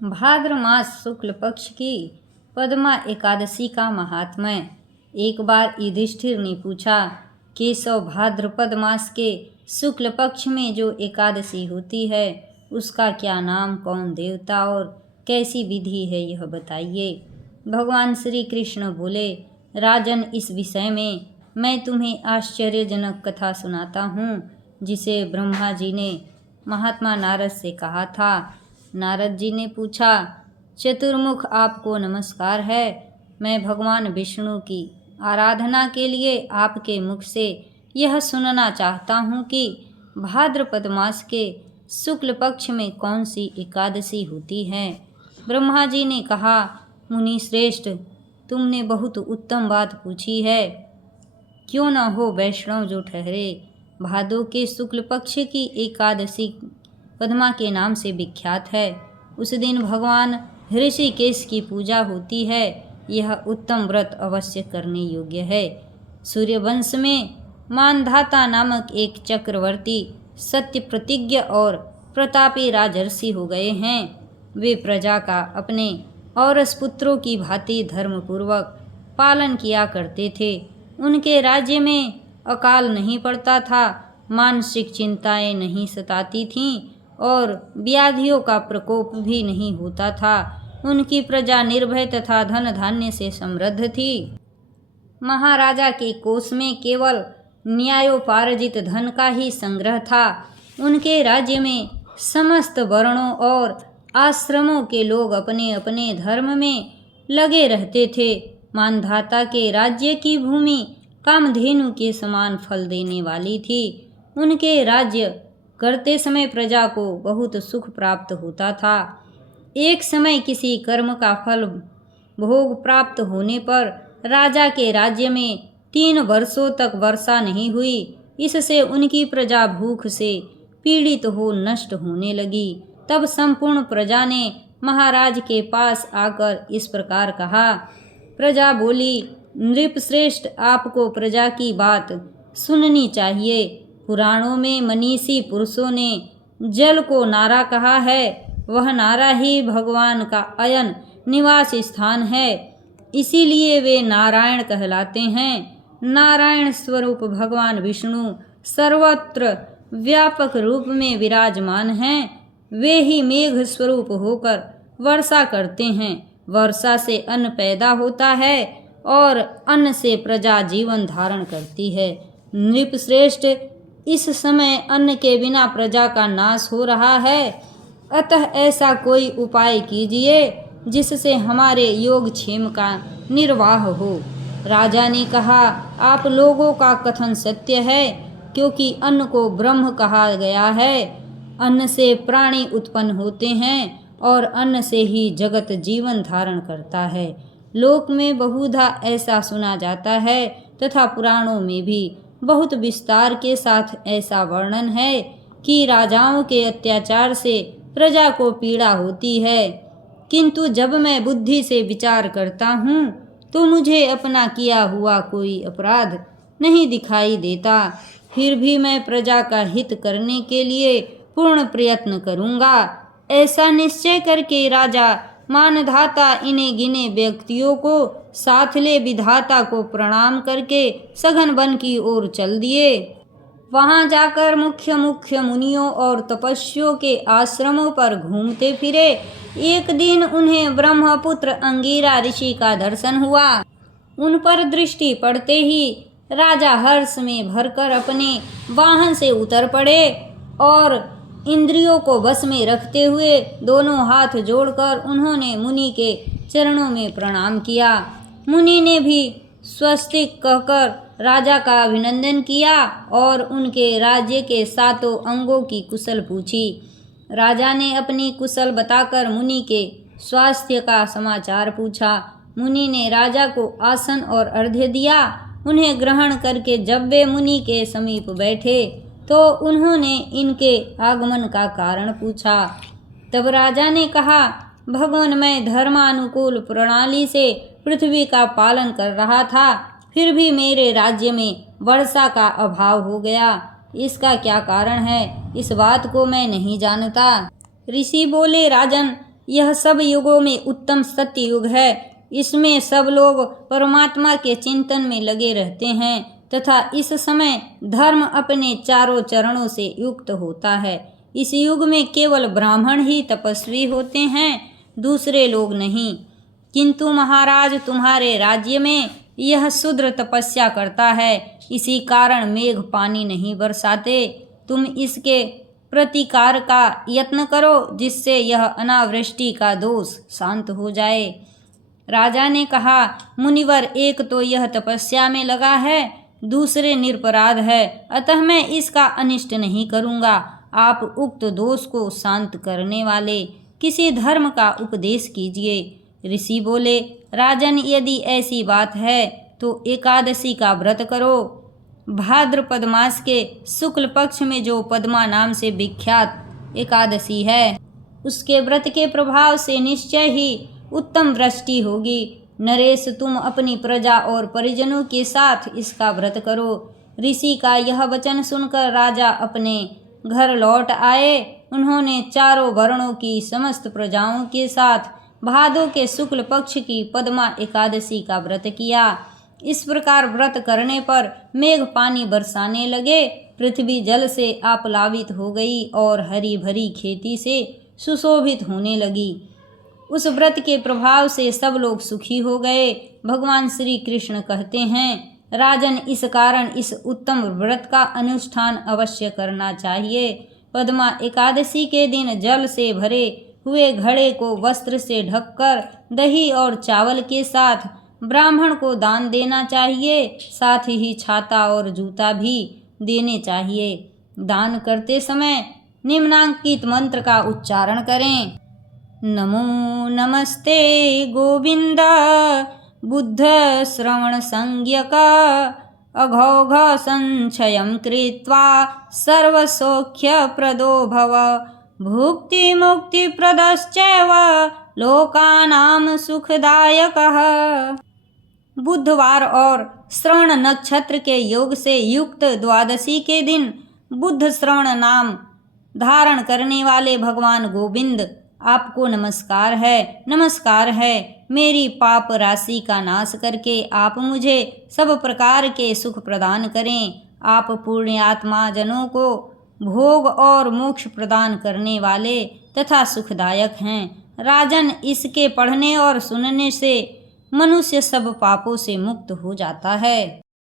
भाद्र मास शुक्ल पक्ष की पद्मा एकादशी का महात्म्य। एक बार युधिष्ठिर ने पूछा, केशव, भाद्रपद मास के शुक्ल पक्ष में जो एकादशी होती है उसका क्या नाम, कौन देवता और कैसी विधि है, यह बताइए। भगवान श्री कृष्ण बोले, राजन, इस विषय में मैं तुम्हें आश्चर्यजनक कथा सुनाता हूँ जिसे ब्रह्मा जी ने महात्मा नारद से कहा था। नारद जी ने पूछा, चतुर्मुख, आपको नमस्कार है। मैं भगवान विष्णु की आराधना के लिए आपके मुख से यह सुनना चाहता हूँ कि भाद्रपद मास के शुक्ल पक्ष में कौन सी एकादशी होती है। ब्रह्मा जी ने कहा, मुनि श्रेष्ठ, तुमने बहुत उत्तम बात पूछी है। क्यों न हो वैष्णव जो ठहरे। भादो के शुक्ल पक्ष की एकादशी पद्मा के नाम से विख्यात है। उस दिन भगवान ऋषिकेश की पूजा होती है। यह उत्तम व्रत अवश्य करने योग्य है। सूर्यवंश में मानधाता नामक एक चक्रवर्ती सत्य प्रतिज्ञ और प्रतापी राजर्षि हो गए हैं। वे प्रजा का अपने औरस पुत्रों की भांति धर्मपूर्वक पालन किया करते थे। उनके राज्य में अकाल नहीं पड़ता था, मानसिक चिंताएं नहीं सताती थीं और व्याधियों का प्रकोप भी नहीं होता था। उनकी प्रजा निर्भय तथा धन धान्य से समृद्ध थी। महाराजा के कोष में केवल न्यायोपार्जित धन का ही संग्रह था। उनके राज्य में समस्त वर्णों और आश्रमों के लोग अपने अपने धर्म में लगे रहते थे। मानधाता के राज्य की भूमि कामधेनु के समान फल देने वाली थी। उनके राज्य करते समय प्रजा को बहुत सुख प्राप्त होता था। एक समय किसी कर्म का फल भोग प्राप्त होने पर राजा के राज्य में 3 वर्षों तक वर्षा नहीं हुई। इससे उनकी प्रजा भूख से पीड़ित हो नष्ट होने लगी। तब संपूर्ण प्रजा ने महाराज के पास आकर इस प्रकार कहा। प्रजा बोली, नृपश्रेष्ठ, आपको प्रजा की बात सुननी चाहिए। पुराणों में मनीषी पुरुषों ने जल को नारा कहा है। वह नारा ही भगवान का अयन निवास स्थान है, इसीलिए वे नारायण कहलाते हैं। नारायण स्वरूप भगवान विष्णु सर्वत्र व्यापक रूप में विराजमान हैं। वे ही मेघ स्वरूप होकर वर्षा करते हैं। वर्षा से अन्न पैदा होता है और अन्न से प्रजा जीवन धारण करती है। नृपश्रेष्ठ, इस समय अन्न के बिना प्रजा का नाश हो रहा है, अतः ऐसा कोई उपाय कीजिए जिससे हमारे योगक्षेम का निर्वाह हो। राजा ने कहा, आप लोगों का कथन सत्य है, क्योंकि अन्न को ब्रह्म कहा गया है। अन्न से प्राणी उत्पन्न होते हैं और अन्न से ही जगत जीवन धारण करता है। लोक में बहुधा ऐसा सुना जाता है तथा पुराणों में भी बहुत विस्तार के साथ ऐसा वर्णन है कि राजाओं के अत्याचार से प्रजा को पीड़ा होती है, किंतु जब मैं बुद्धि से विचार करता हूँ तो मुझे अपना किया हुआ कोई अपराध नहीं दिखाई देता। फिर भी मैं प्रजा का हित करने के लिए पूर्ण प्रयत्न करूँगा। ऐसा निश्चय करके राजा मानधाता इन्हें गिने व्यक्तियों को साथ ले विधाता को प्रणाम करके सघन वन की ओर चल दिए। वहां जाकर मुख्य मुख्य मुनियों और तपस्वियों के आश्रमों पर घूमते फिरे। एक दिन उन्हें ब्रह्मपुत्र अंगिरा ऋषि का दर्शन हुआ। उन पर दृष्टि पड़ते ही राजा हर्ष में भरकर अपने वाहन से उतर पड़े और इंद्रियों को वश में रखते हुए दोनों हाथ जोड़कर उन्होंने मुनि के चरणों में प्रणाम किया। मुनि ने भी स्वस्तिक कहकर राजा का अभिनंदन किया और उनके राज्य के 7 अंगों की कुशल पूछी। राजा ने अपनी कुशल बताकर मुनि के स्वास्थ्य का समाचार पूछा। मुनि ने राजा को आसन और अर्घ्य दिया। उन्हें ग्रहण करके जब वे मुनि के समीप बैठे तो उन्होंने इनके आगमन का कारण पूछा। तब राजा ने कहा, भगवान, मैं धर्मानुकूल प्रणाली से पृथ्वी का पालन कर रहा था, फिर भी मेरे राज्य में वर्षा का अभाव हो गया। इसका क्या कारण है, इस बात को मैं नहीं जानता। ऋषि बोले, राजन, यह सब युगों में उत्तम सत्य युग है। इसमें सब लोग परमात्मा के चिंतन में लगे रहते हैं तथा इस समय धर्म अपने चारों चरणों से युक्त होता है। इस युग में केवल ब्राह्मण ही तपस्वी होते हैं, दूसरे लोग नहीं। किंतु महाराज, तुम्हारे राज्य में यह शूद्र तपस्या करता है, इसी कारण मेघ पानी नहीं बरसाते। तुम इसके प्रतिकार का यत्न करो, जिससे यह अनावृष्टि का दोष शांत हो जाए। राजा ने कहा, मुनिवर, एक तो यह तपस्या में लगा है, दूसरे निरपराध है, अतः मैं इसका अनिष्ट नहीं करूँगा। आप उक्त दोष को शांत करने वाले किसी धर्म का उपदेश कीजिए। ऋषि बोले, राजन, यदि ऐसी बात है तो एकादशी का व्रत करो। भाद्रपद मास के शुक्ल पक्ष में जो पद्मा नाम से विख्यात एकादशी है, उसके व्रत के प्रभाव से निश्चय ही उत्तम वृष्टि होगी। नरेश, तुम अपनी प्रजा और परिजनों के साथ इसका व्रत करो। ऋषि का यह वचन सुनकर राजा अपने घर लौट आए। उन्होंने चारों वर्णों की समस्त प्रजाओं के साथ भादो के शुक्ल पक्ष की पद्मा एकादशी का व्रत किया। इस प्रकार व्रत करने पर मेघ पानी बरसाने लगे, पृथ्वी जल से आप्लावित हो गई और हरी भरी खेती से सुशोभित होने लगी। उस व्रत के प्रभाव से सब लोग सुखी हो गए। भगवान श्री कृष्ण कहते हैं, राजन, इस कारण इस उत्तम व्रत का अनुष्ठान अवश्य करना चाहिए। पद्मा एकादशी के दिन जल से भरे हुए घड़े को वस्त्र से ढककर दही और चावल के साथ ब्राह्मण को दान देना चाहिए। साथ ही छाता और जूता भी देने चाहिए। दान करते समय निम्नांकित मंत्र का उच्चारण करें। नमो नमस्ते गोविंद बुद्ध श्रवण संज्ञक अघौघ संचयं कृत्वा सर्वसौख्य प्रदो भव भुक्ति मुक्ति प्रदश्चैव लोकानां सुखदायकः। बुधवार और श्रवण नक्षत्र के योग से युक्त द्वादशी के दिन बुद्ध श्रवण नाम धारण करने वाले भगवान गोविंद, आपको नमस्कार है, नमस्कार है। मेरी पाप राशि का नाश करके आप मुझे सब प्रकार के सुख प्रदान करें। आप पुण्यात्मा जनों को भोग और मोक्ष प्रदान करने वाले तथा सुखदायक हैं। राजन, इसके पढ़ने और सुनने से मनुष्य सब पापों से मुक्त हो जाता है।